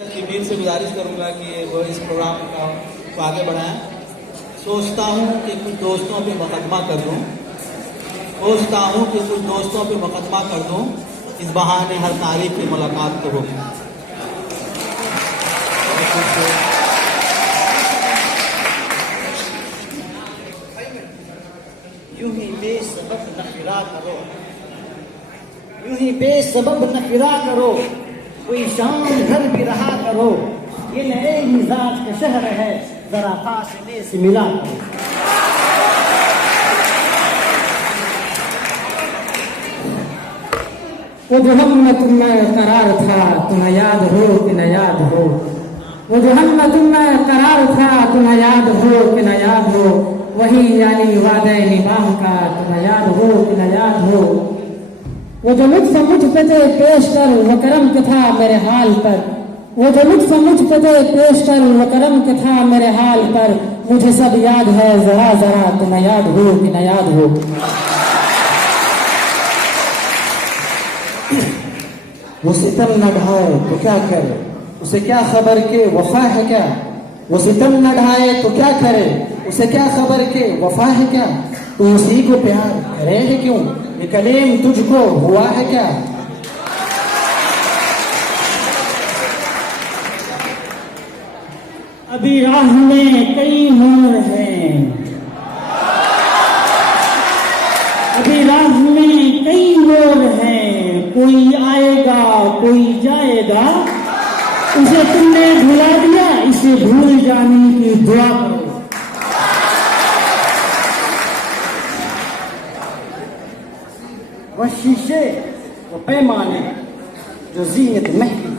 वीर से गुजारिश करूंगा कि वो इस प्रोग्राम को आगे बढ़ाएं। सोचता हूं कि कुछ दोस्तों पे मुकदमा कर दूं, इस बहाने हर तारीख की मुलाकात तो होगी। यूं ही बेसबब नफिरा करो, यूं ही बेसबब नफिरा करो, कोई शाम घर भी रहा करो। ये नए मिजाज का शहर है, जरा फासले से मिला करो। वो जो हम में तुम में करार था, तुम्हें याद हो कि न याद हो। वो जो हम में तुम में करार था, तुम्हें याद हो कि न याद हो। वही यानी वादे निभाह का, तुम्हें याद हो कि न याद हो। वो जो मुझसे मुझ पे थे पेश कर, वो करम के था मेरे हाल पर। वो जो मुझसे मुझ पे थे पेश कर, वो करम के था मेरे हाल पर। मुझे सब याद है जरा जरा, तुम्हें याद हो कि न याद हो। वो सितम न ढाए तो क्या करे, उसे क्या खबर के वफा है क्या। वो सितम न ढाए तो क्या करे, उसे क्या खबर के वफा है क्या। तो उसी को प्यार करे है क्यों, ये कलीम तुझको हुआ है क्या। अभी राह में कई मोड़ हैं, अभी राह में कई मोड़ हैं। कोई आएगा कोई जाएगा, उसे तुमने भुला दिया, इसे भूल जाने की दुआ करो। वह शीशे वो पैमाने जो जीनत महफिल,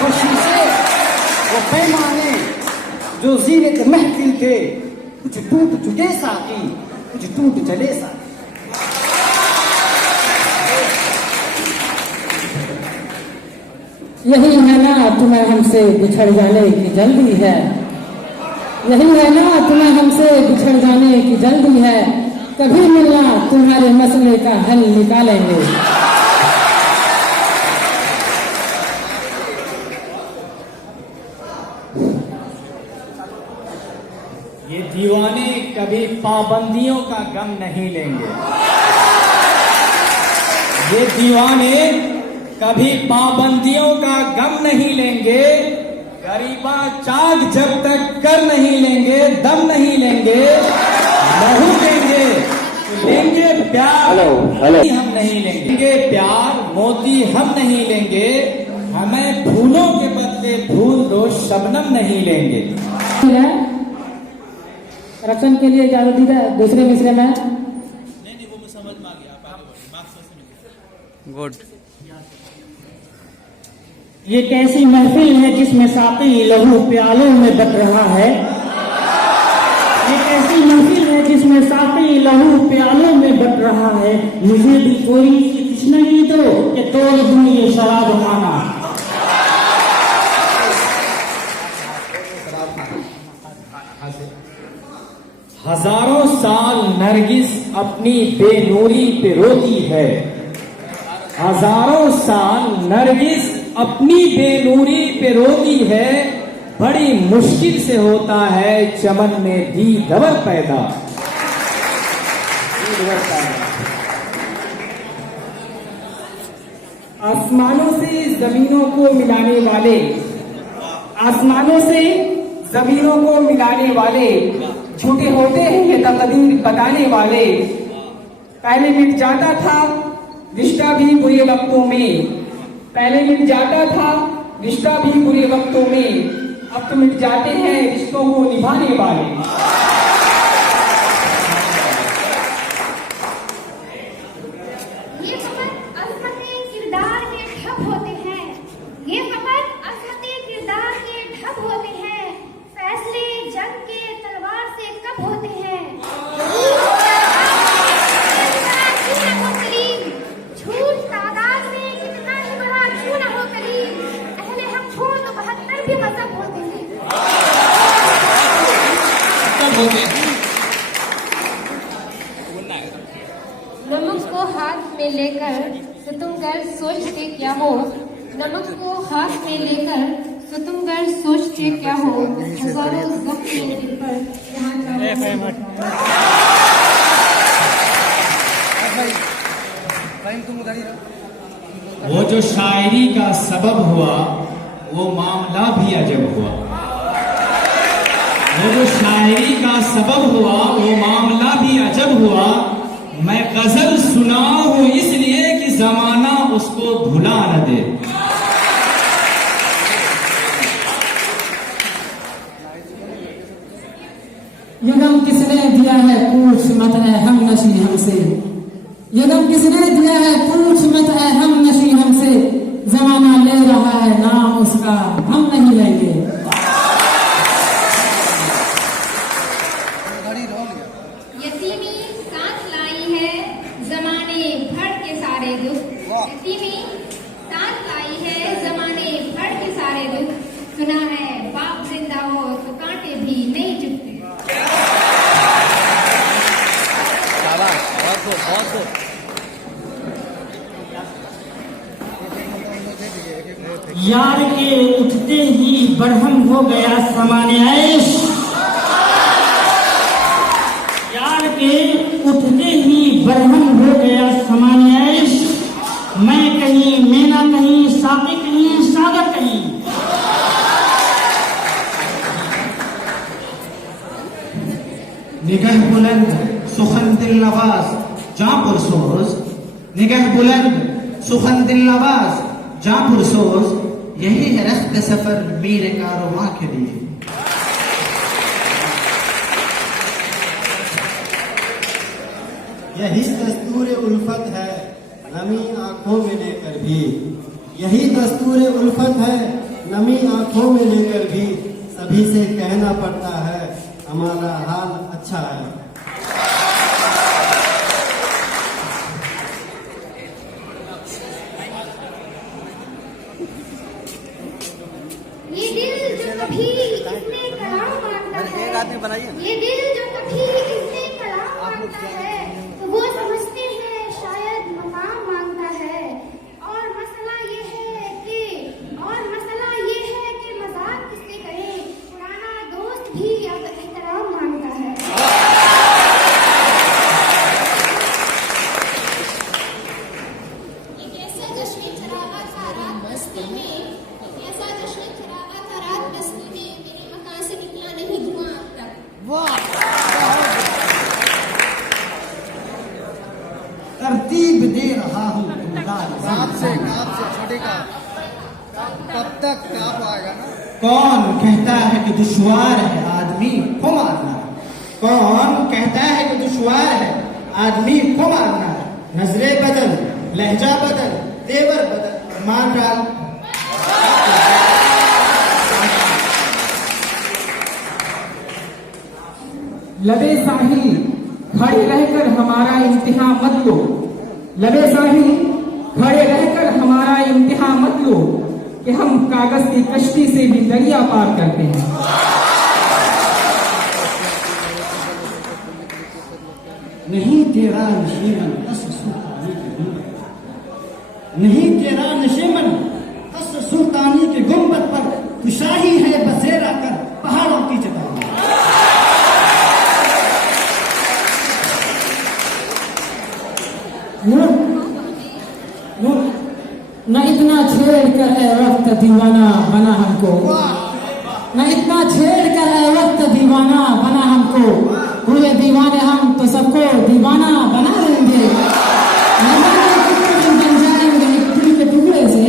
वो शीशे वो पैमाने जो जीनत महफिल थे। कुछ टूट चुके साथी, कुछ टूट चले साथी। यही है ना तुम्हें हमसे बिछड़ जाने की जल्दी है, यही है ना तुम्हें हमसे बिछड़ जाने की जल्दी है। कभी मिलना तुम्हारे मसले का हल निकालेंगे। ये दीवाने कभी पाबंदियों का गम नहीं लेंगे, ये दीवाने कभी पाबंदियों का गम नहीं लेंगे। गरीबा चाक जब तक कर नहीं लेंगे, दम नहीं लेंगे, लहू देंगे तो लेंगे प्यार। हम नहीं लेंगे प्यार, मोती हम नहीं लेंगे। हमें फूलों के बदले फूल दो, शबनम नहीं लेंगे। करप्शन के लिए इजाजत दी जाए दूसरे मिसरे में। नहीं वो मैं समझ में आ गया, आप आगे बढ़िए, मार्क्स से गुड। ये कैसी महफिल है जिसमें साकी लहू प्यालों में बट रहा है। ये कैसी महफिल है जिसमें साकी लहू प्यालों में बट रहा है। मुझे भी कोई सी तृष्णाई दो कि तोड़ दूं ये शराब खाना। हजारों साल नरगिस अपनी बेनूरी पे रोती है, हजारों साल नरगिस अपनी बेनूरी पे रोती है। बड़ी मुश्किल से होता है चमन में दी दवर पैदा। आसमानों से जमीनों को मिलाने वाले, आसमानों से जमीनों को मिलाने वाले, झूठे होते हैं ये तकदीर बताने वाले। पहले मिट जाता था रिश्ता भी बुरे वक्तों में, पहले मिट जाता था रिश्ता भी बुरे वक्तों में। अब तो मिट जाते हैं रिश्तों को निभाने वाले। ये फकत असमते किरदार के ठप होते हैं, ये फकत असमते किरदार के ठप होते हैं। फैसले जंग के तलवार से कब होते हैं। झूठ तादाद में कितना ही बड़ा क्यों न हो करीब, अहले हक छोड़ तो 72 भी मजहब होते हैं। नमक को हाथ में लेकर तुम कर सोचते क्या हो, नमक को खाक में लेकर तो तुम गर सोचते क्या हो, हजारों जख्म मेरे दिल पर यहाँ वो जो शायरी का सबब हुआ वो मामला भी अजब हुआ। वो जो शायरी का सबब हुआ वो मामला भी अजब हुआ। मैं गजल सुना हूं इसलिए कि जमाना उसको भुला न दे। ये गम किसने दिया है पूछ मत है हम नशी हमसे। ये गम किसने दिया है पूछ मत है हम नशी हमसे। जमाना ले रहा है नाम उसका हम नहीं लेंगे। यतीमी साथ लाई है जमाने भर के सारे दुख। यतीमी साथ लाई है जमाने भर के सारे दुख। सुना है बाप जिंदा हो तो कांटे भी नहीं चुभते। यार के उठते ही बरहम हो गया समाने ऐश। यार के उठते ही बरहम हो गया समाने ऐश। मैं कहीं मैना कहीं साकी कहीं सागर कहीं। निगाह बुलंद सुखन दिल नवाज जहाँ पुरसोज। निगाह बुलंद सुखन दिल नवाज जहाँ पुरसोज। यही है रख्त सफर मीर कारवां के लिए। यही दस्तूर उल्फत है नमी आंखों में लेकर भी। यही दस्तूर उल्फत है नमी आंखों में लेकर भी। सभी से कहना पड़ता है हमारा हाल अच्छा है। ये दिल जो कभी इसने कलाम मांगता है, ये दिल जो कभी इसने कलाम मांगता है तो वो समझते हैं शायद मकाम मांगता है। और मसला ये है कि मजाक किससे करें, पुराना दोस्त भी अब एहतराम मांगता है। एक ऐसा जश्न चरागा था रात बस्ती में। एक ऐसा जश्न चरागा था रात बस्ती में। मेरे मकान से निकला नहीं धुआं अब तक। तरतीब दे रहा हूँ कौन कहता है कि दुश्वार है आदमी को मारना। कौन कहता है कि दुश्वार है आदमी को मारना। नजरे बदल लहजा बदल तेवर बदल मान डाल। लबे साहिल खड़े रहकर हमारा इम्तिहान मत लो। लबे साहिल खड़े रहकर हमारा इम्तिहान मत लो कि हम कागज की कश्ती से भी दरिया पार करते हैं। नहीं तेरा नशीमन असर सुल्तानी के गुंबद। नहीं तेरा नशीमन असर सुल्तानी के गुंबद पर तू शाही है बसेरा कर पहाड़ों की चट्टान। न इतना छेड़ कर है वक्त दीवाना बना हमको। न इतना छेड़ कर है वक्त दीवाना बना हमको। हुए दीवाने हम तो सबको दीवाना बना देंगे। न जाने कितने दिन बन जाएंगे एक दिल के टुकड़े से।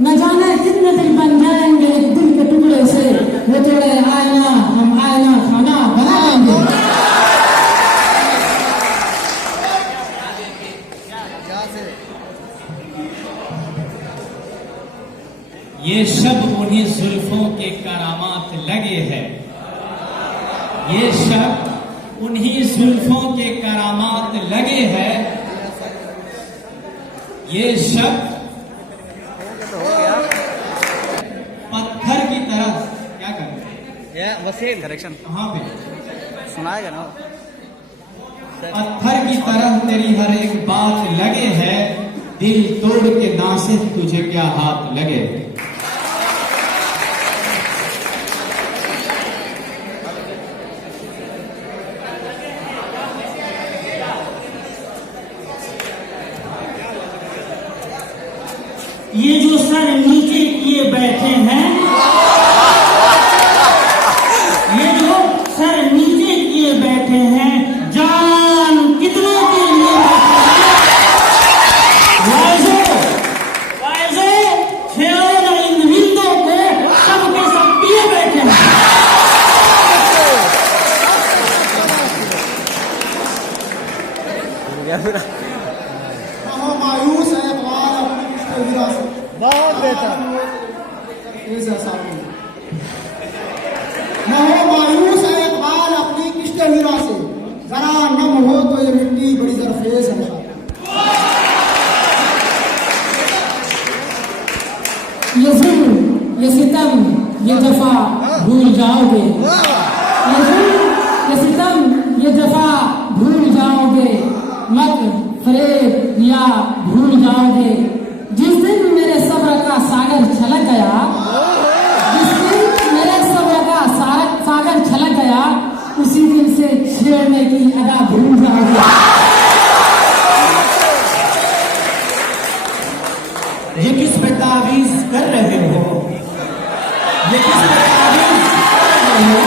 न जाने कितने दिन बन जाएंगे एक दिल के टुकड़े से। वो थोड़े आईना हम आईना खाना बना देंगे। ये शब उन्हीं जुल्फों के करामात लगे हैं। ये शब उन्हीं जुल्फों के करामात लगे हैं। ये शब पत्थर की तरह क्या कर करेक्शन कहाँ पे सुनाएगा ना। पत्थर की तरह तेरी हर एक बात लगे है। दिल तोड़ के नासिक तुझे क्या हाथ लगे। ये जो सर नीचे किए बैठे हैं, ये जो सर नीचे किए बैठे हैं, जान कितने के लिए बैठे हैं? वाइजो छेड़ो ना इन हिंदों को, सबके सब पिए बैठे हैं। मायूस है अखबार अपनी विरासत। बहुत बेहतर। मायूस है इकबाल अपनी किश्ते मीरा से, जरा नम हो तो ये मिट्टी बड़ी जरखेज है। ये जुल्म, ये सितम, ये जफा भूल जाओगे। ये जुल्म, ये सितम, ये जफा भूल जाओगे। मत फरेब या भूल जाओगे। जिस दिन मेरे सब्र का सागर छलक गया, जिस दिन मेरे सब्र का सागर छलक गया, उसी दिन से छेड़ने की अदा भूल जाओगे। ये किस पे तावीज कर रहे हो? ये किस पे तावीज कर रहे हो?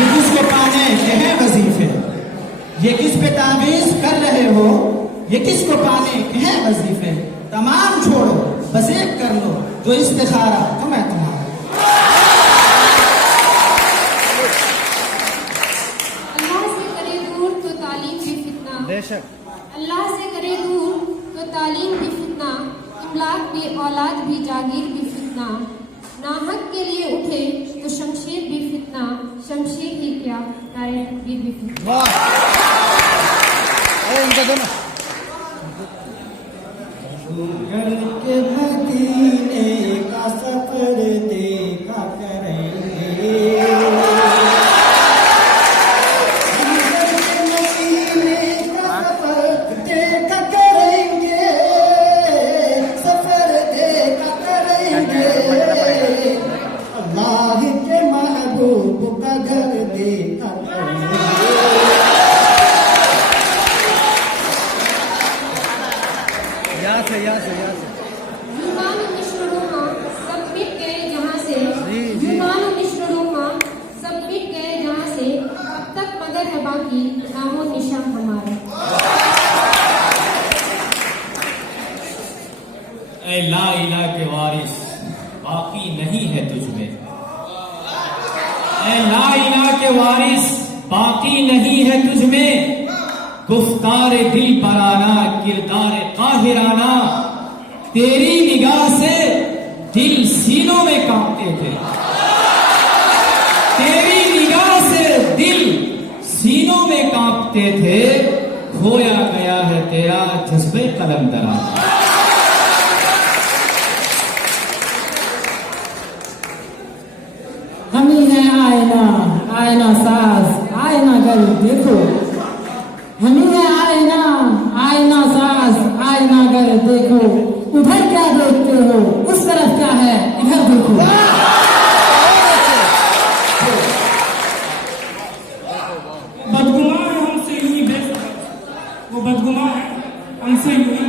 ये किसको पाने के हैं वजीफे? ये किस पे तावीज कर रहे हो? ये किसको पाने के हैं वजीफे? तमाम छोड़ो, बस एक कर लो, जो इस्तिखारा तो मैं तुम्हारा। अल्लाह से करे दूर तो तालीम भी फितना, अल्लाह से करे दूर तो तालीम भी फितना, इमलाक भी औलाद भी जागीर भी फितना, नाहक के लिए उठे तो शमशीर भी फितना, शमशीर ही क्या नारे भी फितना। घर के मदीने का सफर देखा करेंगे, घर के मदीने का सफर देखा करेंगे, सफर देखा करेंगे, अल्लाह के महबूब का घर देखा करेंगे। यूनान मिस्र रोमा सब मिट गए जहाँ से, यूनान मिस्र रोमा सब मिट गए जहाँ से, अब तक मगर है बाकी नामो निशान हमारा। ऐ ला इला के वारिस बाकी नहीं है तुझमें, ऐ ला इला के वारिस बाकी नहीं है तुझमें, गुफ्तार दिल पराना किरदार काहिराना, तेरी निगाह से दिल सीनों में कांपते थे, तेरी निगाह से दिल सीनों में कांपते थे, खोया गया है तेरा जज्बे कलंदरा। हम ही है आईना, आईना साज, आईना गल देखो। हम ही है आईना, आईना साज, आईना गल देखो। उधर क्या देखते हो, उस तरफ क्या है, इधर देखो। बदगुमा है हमसे यूं ही बेसबब, वो बदगुमा है हमसे यूं ही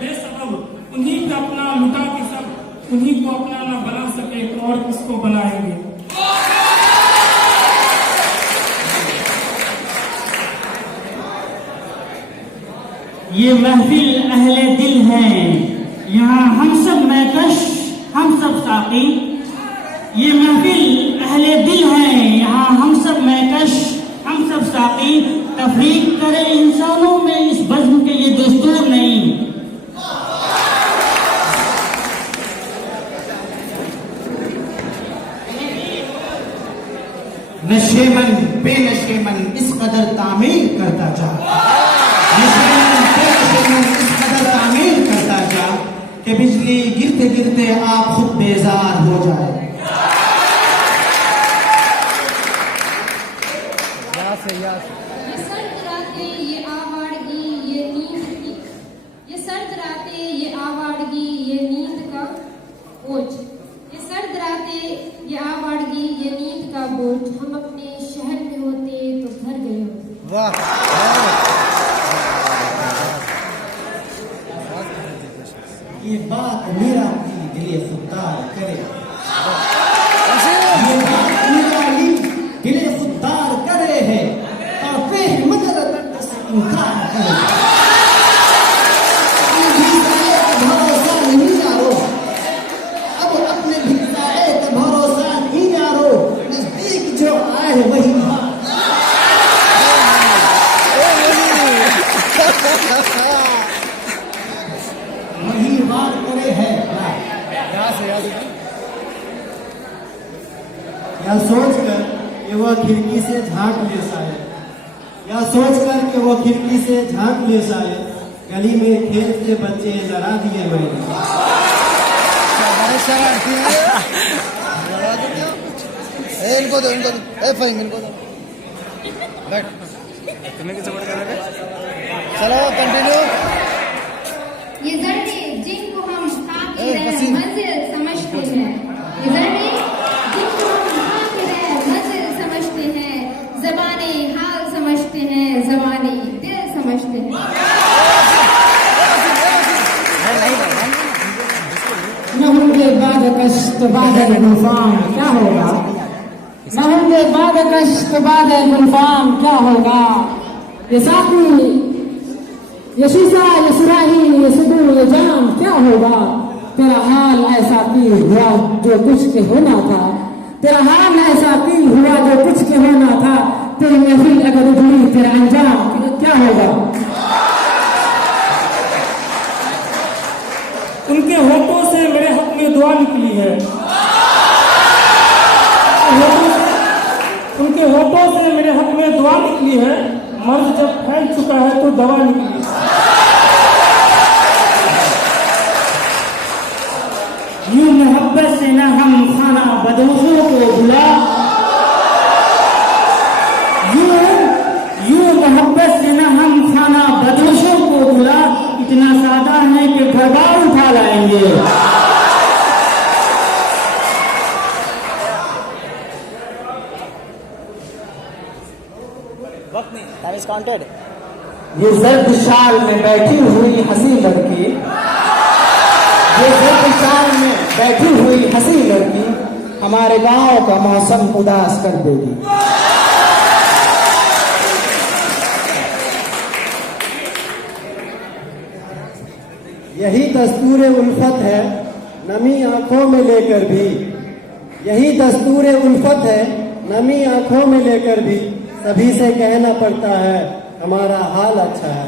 बेसबब, उन्हीं पे अपना लुटा के सब उन्हीं को अपना ना बना सके तो और किसको बनाएंगे। ये महफिल अहले दिल हैं, यहाँ हम सब महकश, हम सब साकी। ये महफिल अहले दिल हैं, यहाँ हम सब महकश, हम सब साकी। तफरीक करे इंसानों में इस बज़्म के ये दस्तूर नहीं। नशेमन बेनशेमन इस कदर तामील करता जा, नशेमन बेनशेमन इस कदर तामील करता जा कि बिजली गिरते गिरते आप खुद बेजार हो जाए। ये सर्द रातें ये आवारगी ये नींद की, ये सर्द रातें ये आवारगी ये नींद का बोझ, ये सर्द रातें ये आवारगी ये नींद का बोझ, हम अपने शहर में होते तो घर गए होते। ये बात मेरा या सोचकर कि वह खिड़की से झांक ले शायद, या सोचकर कि वो खिड़की से झांक ले शायद, गली में खेलते बच्चे लड़ा दिए मैंने। इनको दो फाइम इनको दो बैठ तुम्हें किसे बोल कर चलो कंटिन्यू। ये जर्दे जिनको हम काफिर मंजिल समझते हैं, ये जर्दे जिनको हम काफिर मंजिल समझते हैं, ज़बाने हाल समझते हैं, ज़बाने दिल समझते हैं। न होंगे बाद कष्ट बाद गुलफाम क्या होगा, न होंगे बाद कष्ट बाद गुलफाम क्या होगा। ये साथी ये शीशा ये सुराही ये सुदूर ये जाम क्या होगा। तेरा हाल ऐसा पीर हुआ जो कुछ के होना था, तेरा हाल ऐसा पीर हुआ जो कुछ के होना था। तेरी महफिल अगर उजड़ी तेरा अंजाम क्या होगा। उनके होठों से मेरे हक में दुआ निकली है, उनके होठों से मेरे हक में दुआ निकली है। मर्ज जब फैल चुका है तो दवा निकली। यूं मोहब्बत से न हम खाना बदोशों को बुला, यूं मोहब्बत से न हम खाना बदोशों को बुला। इतना सादा है कि घरबार उठा लाएंगे। ये जर्द शाल में बैठी हुई हंसी लड़की, ये जर्द शाल में बैठी हुई हंसी लड़की हमारे गांव का मौसम उदास कर देगी। यही दस्तूर उल्फत है नमी आंखों में लेकर भी, यही दस्तूर उल्फत है नमी आंखों में लेकर भी सभी से कहना पड़ता है हमारा हाल अच्छा है।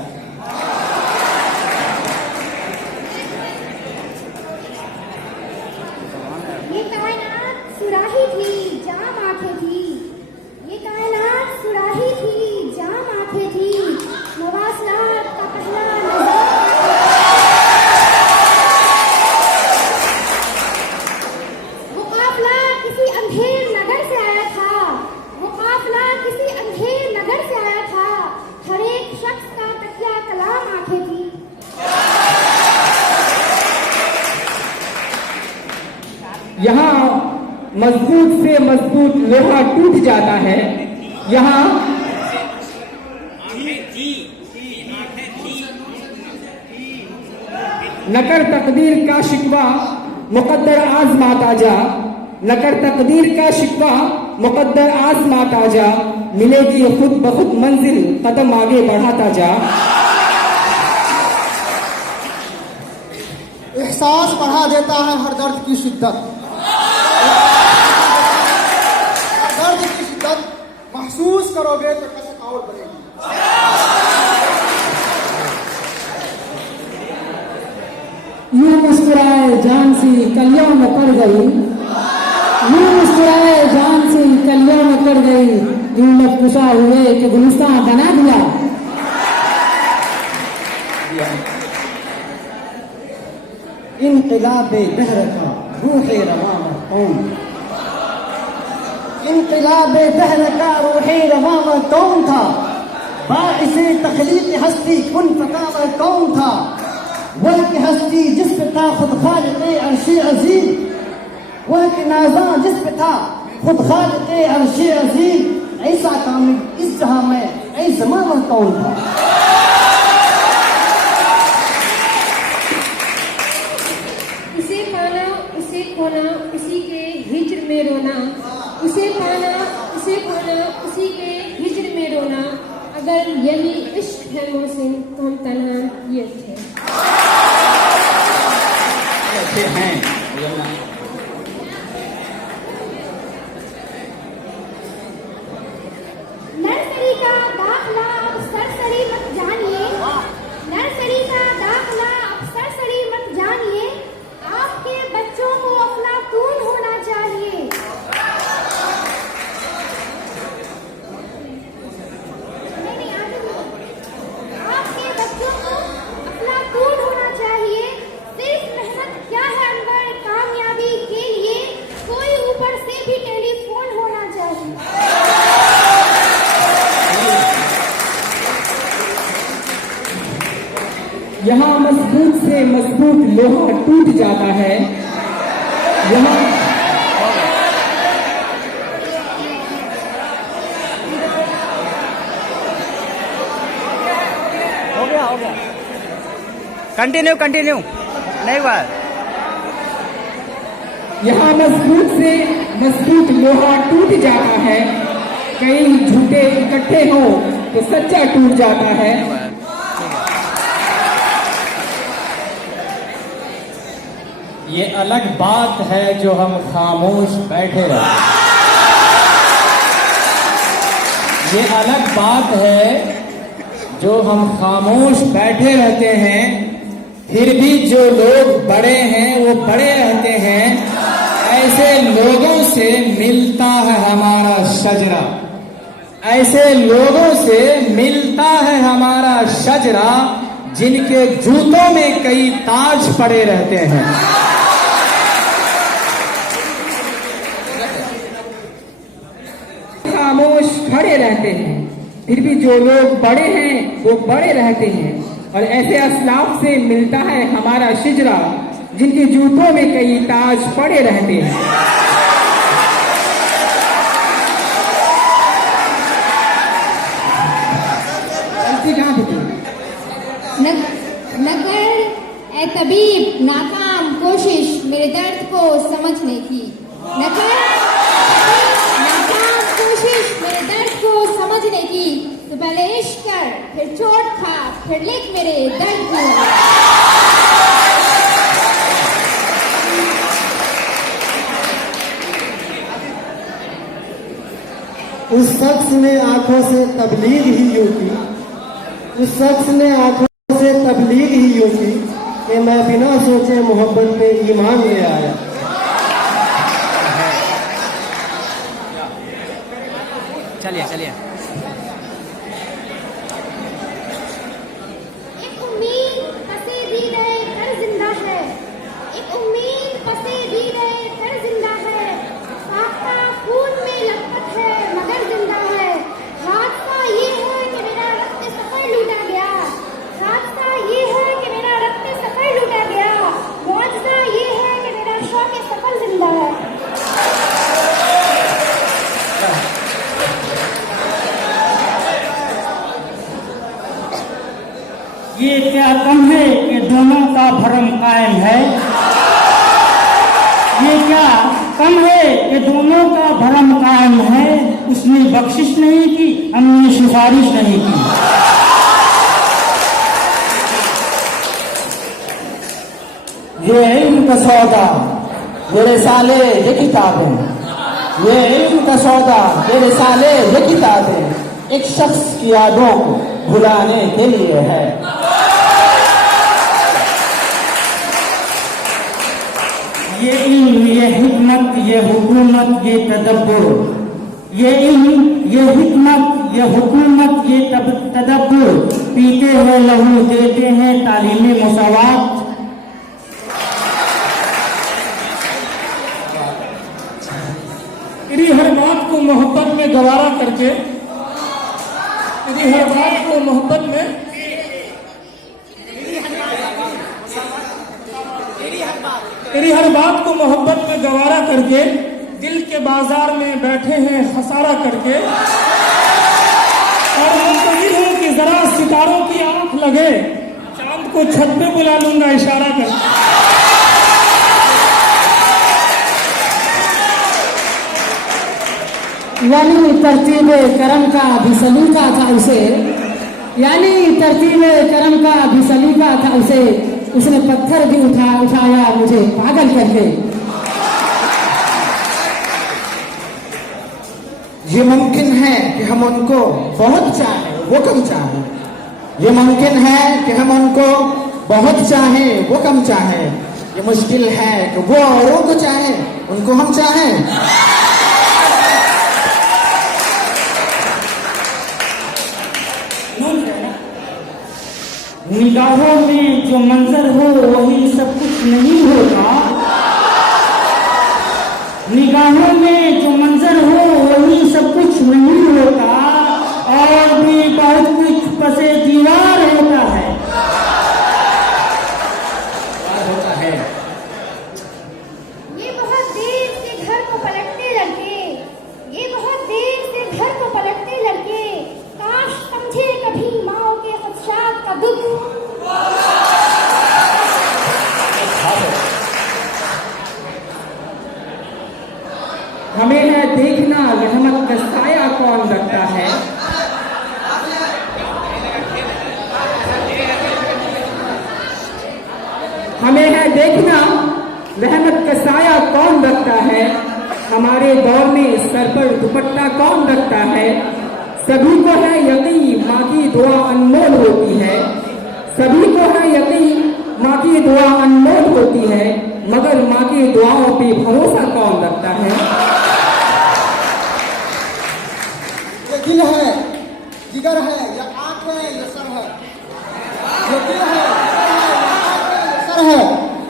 ये कायनात सुराही थी जाम आंखें थी, ये कायनात सुराही थी जाम आंखें थी। मवासलात का पहला वो काफिला किसी अंधेर नगर से आया था, वो काफिला किसी अंधेर नगर से आया था। हर एक शख्स का तकिया कलाम आंखें थी। यहाँ मजबूत से मजबूत लोहा टूट जाता है। यहाँ नकर तकदीर का शिकवा मुकद्दर आजमाता जा, नकर तकदीर का शिकवा मुकद्दर आजमाता जा। मिलेगी खुद ब खुद मंजिल कदम आगे बढ़ाता जा। एहसास बढ़ा देता है हर दर्द की शिद्दत, दर्द की शिद्दत महसूस करोगे तो कसक और बढ़ेगी। यूं मुस्कुराए जान सी कलियों में पड़ गई, यूं मुस्कुराए जान सी कलियों में पड़ गई। यूं लफकुशा हुए कि गुलिस्तान बना दिया। इनक़िलाबे दहर का रूहे रवा में कौन, इनक़िलाबे दहर का रूहे रवा में कौन था। बाइसे तखलीक़ हस्ती कुन फका में कौन था। वह की हस्ती जिस पे था खुद खालिक़े अर्शे अज़ीम, वह की नाज़ा जिस पे था खुद खालिक़े अर्शे अज़ीम। ऐसा कामिल इस जहां में ऐ ज़माना कौन था। उसे पाना उसे खोना उसी के हिज्र में रोना, उसे पाना उसे खोना उसी के हिज्र में रोना। अगर यही इश्क है मोहसिन तो हम तन्हा ये थे। अच्छे हैं नर्सरी का दाखला अब सरसरी मत जानिए, नर्सरी का दाखला अब सरसरी मत जानिए। आपके बच्चों को अफलातून होना चाहिए। ही टेलीफोन होना चाहिए। यहाँ मजबूत से मजबूत लोहा टूट जाता है। यहाँ हो गया कंटिन्यू कंटिन्यू नहीं बात। यहाँ मजबूत से मजबूत लोहा टूट जाता है। कई झूठे इकट्ठे हो तो सच्चा टूट जाता है। ये अलग बात है जो हम खामोश बैठे रहे। ये अलग बात है जो हम खामोश बैठे रहते हैं, फिर भी जो लोग बड़े हैं वो बड़े रहते हैं। ऐसे लोगों से मिलता है हमारा शजरा, ऐसे लोगों से मिलता है हमारा शजरा, जिनके जूतों में कई ताज पड़े रहते हैं। खामोश खड़े रहते हैं, फिर भी जो लोग बड़े हैं वो बड़े रहते हैं। और ऐसे असलाफ से मिलता है हमारा शिजरा, जिनके जूतों में कई ताज पड़े रहते हैं। गलती कहाँ पे थी? नगर ए तबीब नाकाम कोशिश मेरे दर्द को समझने की। नगर नाकाम कोशिश मेरे दर्द को समझने की। तो पहले इश्क कर, फिर चोट खा, फिर लिख मेरे दर्द को। उस शख्स ने आंखों से तबलीग ही यूं की, उस शख्स ने आंखों से तबलीग ही यूं की कि मैं बिना सोचे मोहब्बत पे ईमान ले आया। चलिए चलिए। एक उम्मीद पसे दी रहे कर जिंदा है, एक उम्मीद पसे दी रहे कर जिंदा है। आपका खून में लपट है मगर जिंदा है। हादसा ये है कि मेरा रक्त सफर लूटा गया, हादसा ये है कि मेरा रक्त सफर लूटा गया। मुआवजा ये है कि मेरा शौक सफर जिंदा है। ये क्या कम है कि दोनों का भरम कायम है। ये क्या कम है कि दोनों का भरम कायम है। उसने बख्शिश नहीं की, हमने सिफारिश नहीं की। ये इल्म का सौदा मेरे साले ये किताबें, ये इल्म का सौदा मेरे साले ये किताबें एक शख्स की यादों को भुलाने के लिए है। ये इल्म, ये हिकमत, ये हुकूमत, ये तदब्बुर, ये इल्म, ये हिकमत, ये हुकूमत, ये तदब्बुर पीते हुए लहू देते हैं तालीमी मुसावात। तेरी हर बात को मोहब्बत में गवारा करके, तेरी हर बात को मोहब्बत में, तेरी हर बात को मोहब्बत में गवारा करके दिल के बाजार में बैठे हैं खसारा करके। और मुंतजिर हूं कि जरा सितारों की आंख लगे, चांद को छत पे बुला लूंगा इशारा करके। यानी तरतीब करम का भी सलीका था उसे, यानी तरतीब करम का भी सलीका था उसे। उसने पत्थर भी उठाया मुझे पागल करके। ये मुमकिन है कि हम उनको बहुत चाहें वो कम चाहें, ये मुमकिन है कि हम उनको बहुत चाहें वो कम चाहें। ये मुश्किल है कि वो औरों को चाहें उनको हम चाहें। निगाहों में जो मंजर हो वही सब कुछ नहीं होगा। निगाह निगाहों में जो मंजर हो वही सब कुछ नहीं होता, और भी बहुत कुछ पसे दीवार होता है। ये बहुत देर से घर को पलटते लड़के, ये बहुत देर से घर को पलटते लड़के, काश समझे कभी माओ के खदशात का दुख। हमें है देखना रहमत का साया कौन रखता है। हमें है देखना रहमत का साया कौन रखता है। हमारे दौर में सर पर दुपट्टा कौन रखता है। सभी को है यकीन माँ की दुआ अनमोल होती है। सभी को है यकीन माँ की दुआ अनमोल होती है, मगर माँ की दुआओं पे भरोसा कौन रखता है। ये दिल है, जिगर है, या आंख है, या सर है। ये दिल है, सर है,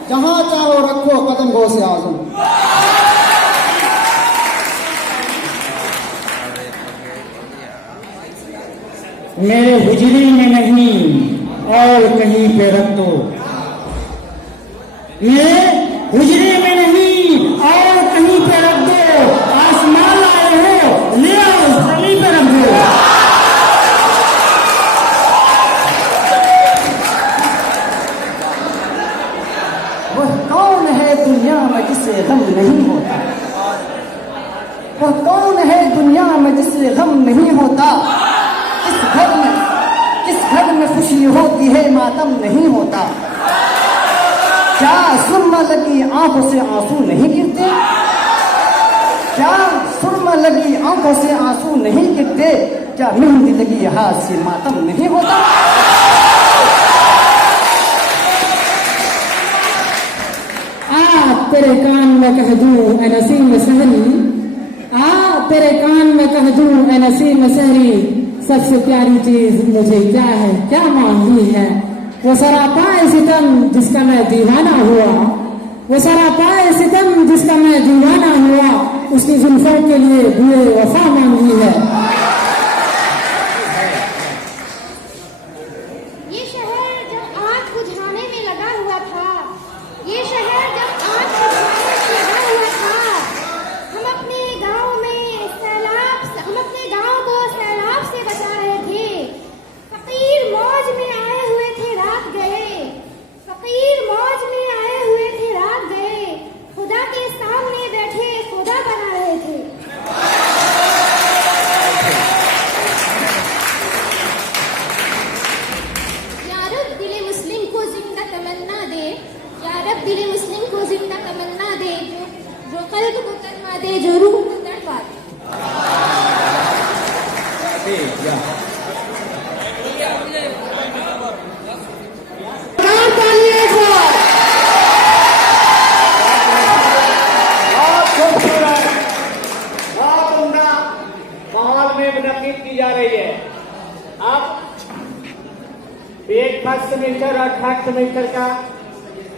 जहां चाहो रखो कदम गो से आजम। मेरे हुजरी में नहीं और कहीं पे रख दो। मेरे हुजरी में नहीं और कहीं पे रख दो। आसमान लाए हो, ले आओ जमीन पे रख दो। वह कौन है दुनिया में जिसे गम नहीं होता? वह कौन है दुनिया में जिसे गम नहीं होता? किस घर में खुशी होती है मातम नहीं होता? क्या सुरमा लगी आंखों से आंसू नहीं गिरते? क्या सुरमा लगी आंखों से आंसू नहीं गिरते? क्या मेहंदी लगी हाथ से मातम नहीं होता? तेरे कान में कह दूं ए नसीम सहरी, तेरे कान में कह दूं ए नसीम सहरी, सबसे प्यारी चीज मुझे क्या है, क्या मांगी है। वो सरापाए सितम जिसका मैं दीवाना हुआ, वो सरापाए सितम जिसका मैं दीवाना हुआ, उसकी जुल्फों के लिए दुए वफा मांगी है। ये शहर जब आग बुझाने में लगा हुआ था, ये शहर जब आग बुझाने में लगा हुआ था, हम अपने गांव को सैलाब से बचा रहे थे। फकीर मौज में आए हुए थे रात गए, फकीर मौज में आए हुए थे रात गए, खुदा के सामने बैठे खुदा बना रहे थे। या रब दिले मुस्लिम को जिंदा तमन्ना दे, या रब दिले मुस्लिम को जिंदा तमन्ना दे, जो कल्ब को तन्वा दे, जो रूह को तड़पा दे। माहौल में मुनक्किद की जा रही है। अब एक फर्स्ट सेमेस्टर और थर्ड सेमेस्टर का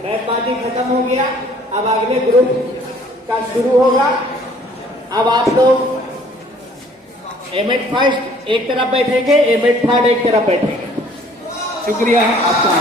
मैथमेटिक्स खत्म हो गया। अब अगले ग्रुप का शुरू होगा। अब आप लोग एमएड फर्स्ट एक तरफ बैठेंगे, एमएड थर्ड एक तरफ बैठेंगे। शुक्रिया आपका।